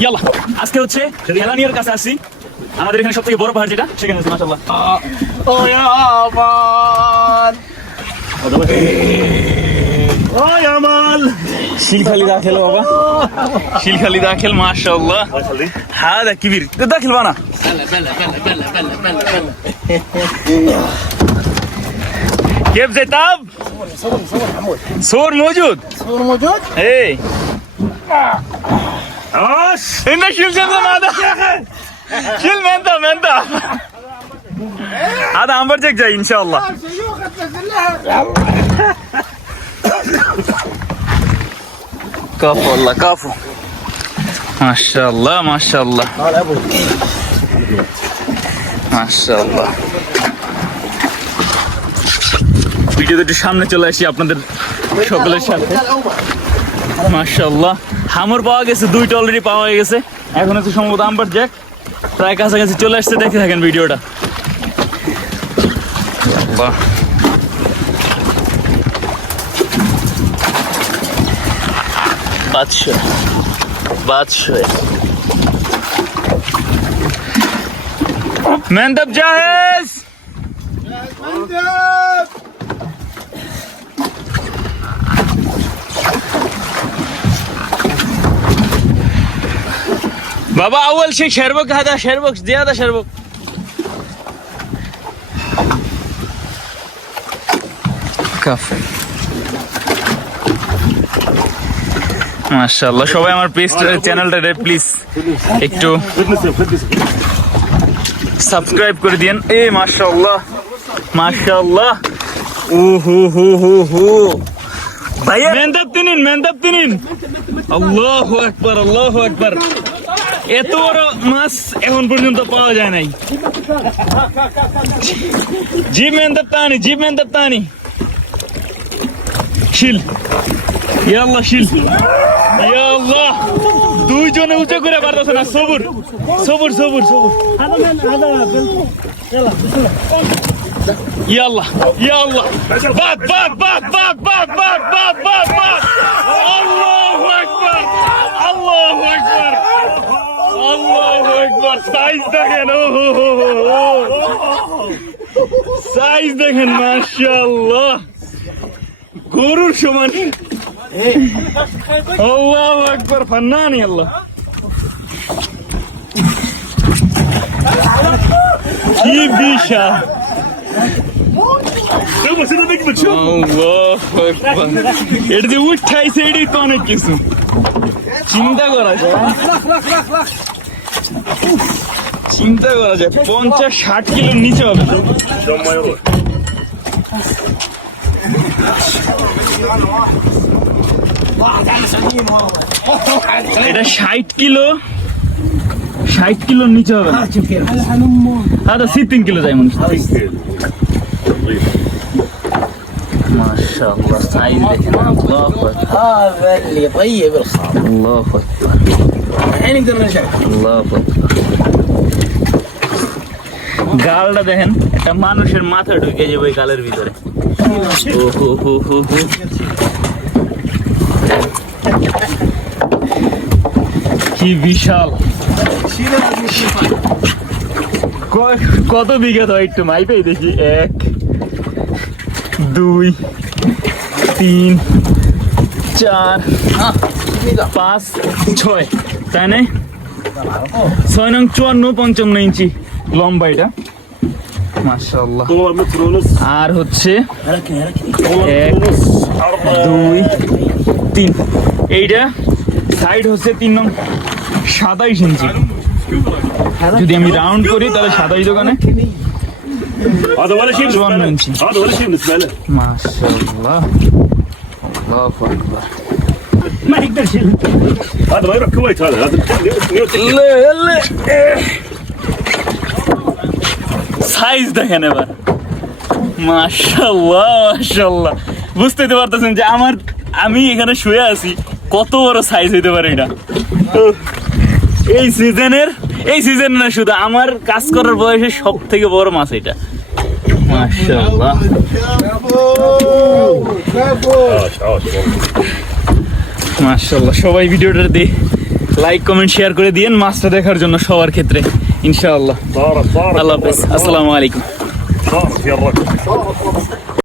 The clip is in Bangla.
ইয়াল্লা আজকে হচ্ছে খেলানিয়ার কাছে আসছি আমাদের এখানে সব থেকে বড় পাহাড় যেটা সেখানে আছে মাশাল্লাহ ও আমার ওই আমাল শিলখালি দাখিল বাবা শিলখালি দাখিল মাশাল্লাহ هذا كبير داخل وانا كيف زي طاب صور موجود صور موجود ايه Aş! Enda kilcem de mada. Kil menda menda. Hadi ambar çek inşallah. Kafu Allah kafu. Maşallah maşallah. মাশাআল্লাহ ভিডিওটি সামনে চলে আসি আপনাদের সকলের সাথে মাশাল্লাহ হামর পাওয়া গেছে, দুইটা অলরেডি পাওয়া হয়ে গেছে। এখন হচ্ছে সম্ভবত আম্বার জ্যাক। প্রায় কাছাকাছি চলে আসছে, দেখে থাকেন ভিডিওটা। বাহ। বাদশাহ বাদশাহ। মেন্দব জাহেজ! বাবা আউল সেই শেরবক হাদা শেরবক জিয়াদা শেরবক। কাফে মাশাআল্লাহ সবাই আমার প্লিজ চ্যানেলটা প্লিজ একটু সাবস্ক্রাইব করে দিয়েন। এ মাশাআল্লাহ মাশাআল্লাহ। ও হো হো হো হো। মেন্দাব তিনিন মেন্দাব তিনিন। আল্লাহু আকবার আল্লাহু আকবার। এত বড় মাছ এখন পর্যন্ত পাওয়া যায় নাই। জি মেন্দাব তানি জি মেন্দাব তানি শিল। ইয়াল্লাহ শিল। ইয়াল্লাহ দুইজনে উঁচু করে পারতেছে না, সবুর। সবুর সবুর সবুর। Yallah. Yallah. Bak bak bak bak bak bak bak bak bak. Allahu Ekber. Allahu Ekber. Allahu Ekber. Size দেখেন সাইজ দেখেন মাশাআল্লাহ গরুর সমান আল্লাহু আকবার ফান্নানি আল্লাহ কি বিশাল এটা যে উঠাইছে এটাই তো অনেক কিছু চিন্তা করা যায় চিন্তা করা যায় পঞ্চাশ ষাট কিলোর নিচে হবে এটা ষাট কিলো ষাট কিলোর নিচে হবে না হ্যাঁ তো সিটিং কিলো যায় মনে হচ্ছে মাশাআল্লাহ সাইজ দেখেন আল্লাহু আকবার هذا اللي طيب الخاطر আল্লাহু আকবার الحين نقدر نرجع আল্লাহু আকবার গালটা দেখেন একটা মানুষের মাথা ঢুকে যাবে ওই গালের ভিতরে ও হো হো হো হো কি বিশাল ক- কত বিঘা তো একটু মাইপেই দেখি? এক, দুই, তিন, চার, পাঁচ, ছয়। তাই না? ছয় নং চুয়ান্ন পঞ্চান্ন ইঞ্চি লম্বা এটা। আর হচ্ছে এক, দুই, তিন। এইটা সাইড হচ্ছে তিন নং। সাতাইশ ইঞ্চি যদি আমি রাউন্ড করি তাহলে সাতাইশ দোকানে هذا ولا شيء بالنسبه جوان له منشي. هذا ولا شيء بالنسبه له মাশাল্লাহ আল্লাহু আকবার ما يقدر يشيل هذا ما يروح كويت هذا هذا সাইজ দেখেন এবার মাশাল্লাহ মাশাল্লাহ বুঝতে তো পারতেছেন যে আমার আমি এখানে শুয়ে আছি কত বড় সাইজ হইতে পারে এটা উফ, এই সিজনের এই সিজন না শুধু আমার কাজ করার বয়সে সব থেকে বড় মাছ এটা। মাশাআল্লাহ। মাশাআল্লাহ সবাই ভিডিওটা দিয়ে লাইক কমেন্ট শেয়ার করে দিয়েন মাছটা দেখার জন্য সবার ক্ষেত্রে ইনশাআল্লাহ। আল্লাহ হাফেজ। আসসালামু আলাইকুম।